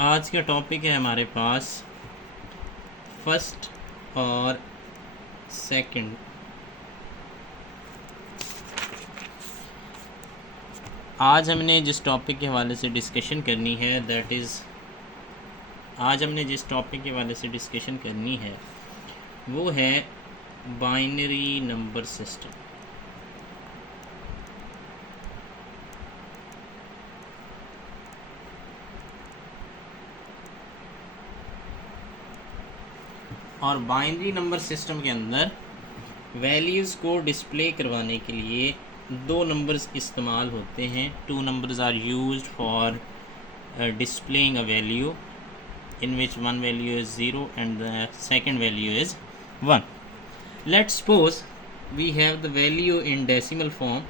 आज का टॉपिक है हमारे पास फर्स्ट और सेकंड। आज हमने जिस टॉपिक के हवाले से डिस्कशन करनी है वो है बाइनरी नंबर सिस्टम। और बाइनरी नंबर सिस्टम के अंदर वैल्यूज़ को डिस्प्ले करवाने के लिए दो नंबर्स इस्तेमाल होते हैं। Two numbers are used for displaying a value in which one value is 0 and the second value is 1. Let's suppose we have the value in decimal form,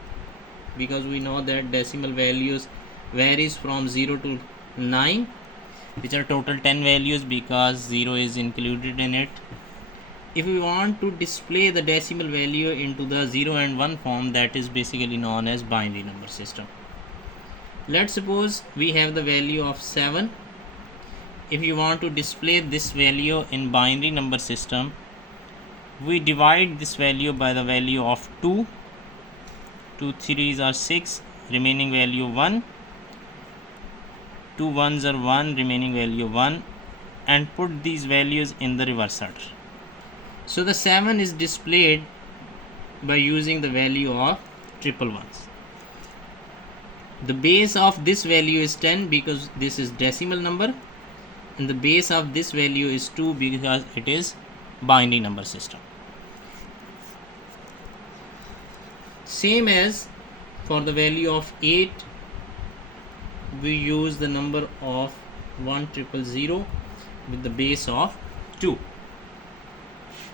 because we know that decimal values varies from 0 to 9, which are total 10 values because 0 is included in it. If we want to display the decimal value into the 0 and 1 form, that is basically known as binary number system. Let's suppose we have the value of 7. If you want to display this value in binary number system, we divide this value by the value of 2. 2 3s are 6, remaining value 1. 2 1s are 1, remaining value 1, and put these values in the reverse order. So the 7 is displayed by using the value of triple ones. The base of this value is 10 because this is decimal number, and the base of this value is 2 because it is binary number system. Same as for the value of 8, we use the number of 1000 with the base of 2.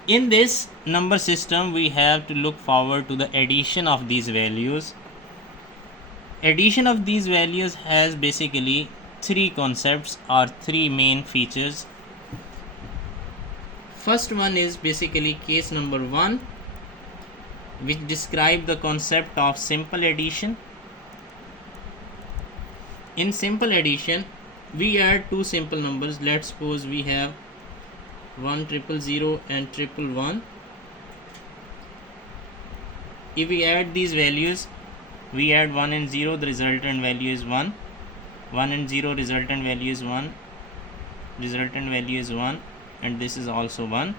In this number system, we have to look forward to the addition of these values. Addition of these values has basically three concepts or three main features. First one is basically case number 1, which describe the concept of simple addition. In simple addition, we add two simple numbers. Let's suppose we have 1000 and 111. If we add these values, we add 1 and 0, the resultant value is 1. 1 and 0, resultant value is 1. Resultant value is 1, and this is also 1.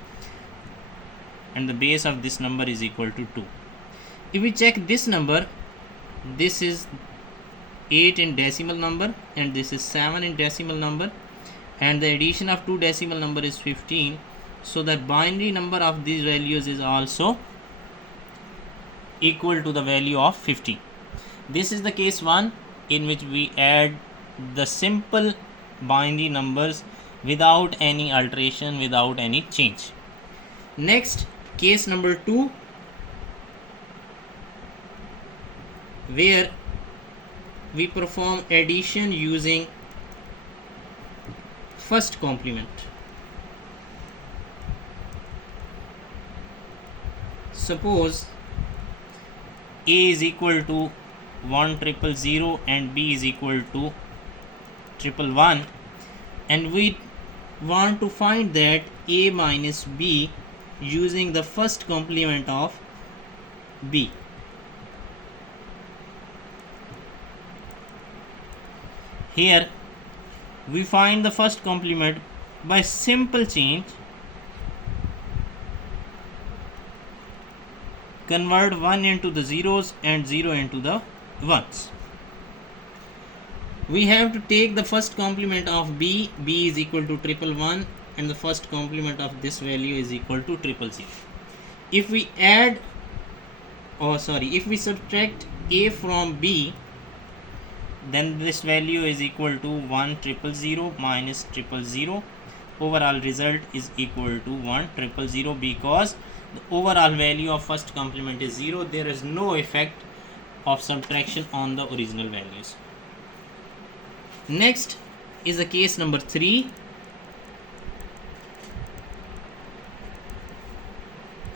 And the base of this number is equal to 2. If we check this number, this is 8 in decimal number, and this is 7 in decimal number, and the addition of two decimal number is 15. So the binary number of these values is also equal to the value of 15. This is the case 1, in which we add the simple binary numbers without any alteration, without any change. Next, case number 2, where we perform addition using first complement. Suppose A is equal to 1000 and B is equal to 111, and we want to find that A minus B using the first complement of B. Here we find the first complement by simple change. Convert 1 into the zeros and 0 into the ones. We have to take the first complement of B. B is equal to 111, and the first complement of this value is equal to 000. If we if we subtract A from B, then this value is equal to 1000 minus 000. Overall result is equal to 1000 because the overall value of first complement is 0. There is no effect of subtraction on the original values. Next is the case number 3.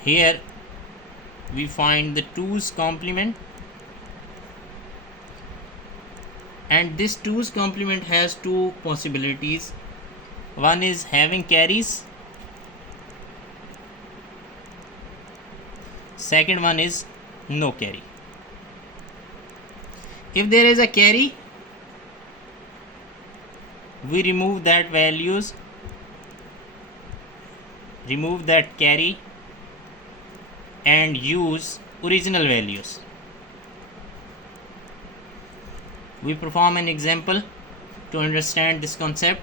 Here we find the 2's complement and this 2's complement has two possibilities. One is having carries, second one is no carry. If there is a carry, we remove that values, remove that carry and use original values. We perform an example to understand this concept.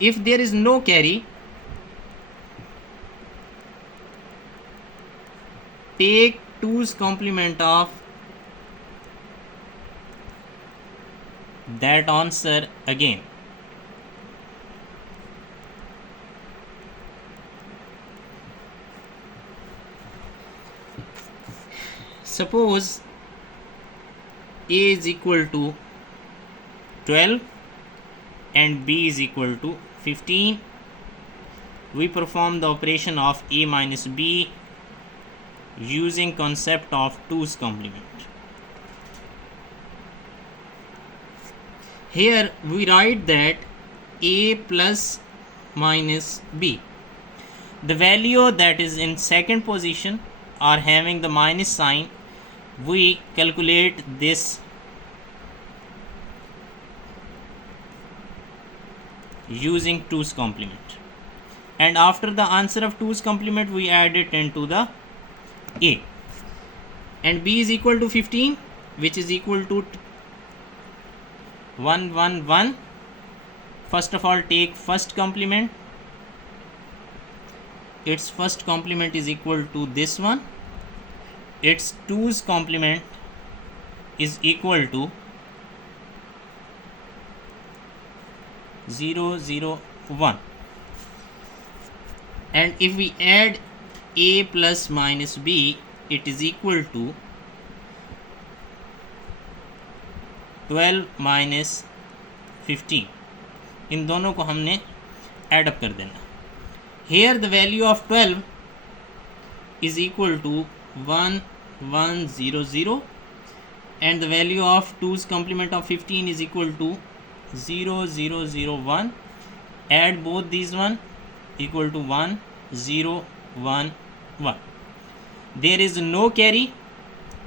If there is no carry, take 2's complement of that answer again. Suppose A is equal to 12 and B is equal to 15. We perform the operation of A minus B using concept of 2's complement. Here we write that A plus minus B. The value that is in second position or having the minus sign, we calculate this using 2's complement, and after the answer of 2's complement we add it into the A, and B is equal to 15, which is equal to 1 1 1. First of all, take first complement. Its first complement is equal to this one. Its 2's complement is equal to 0 0 1, and if we add A plus minus B, it is equal to 12 minus 15. इन दोनों को हमने add up कर देना. Here the value of 12 is equal to 1 1 0 0, and the value of 2's complement of 15 is equal to 0 0 0 1. Add both these one, equal to 1 0 1 1. There is no carry,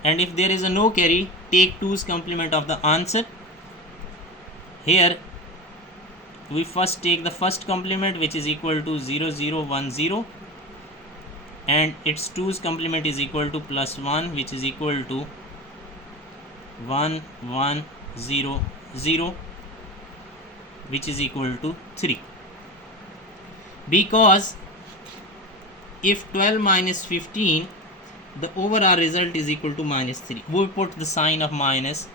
and if there is a no carry, take 2's complement of the answer. Here we first take the first complement, which is equal to 0 0 1 0, and its 2's complement is equal to plus 1, which is equal to 1 1 0 0, which is equal to 3. Because if 12 minus 15, the overall result is equal to minus 3. We put the sign of minus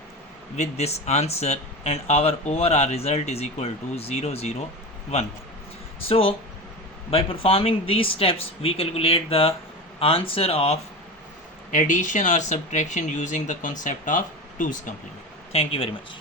with this answer, and our overall result is equal to 0 0 1. So by performing these steps, we calculate the answer of addition or subtraction using the concept of 2's complement. Thank you very much.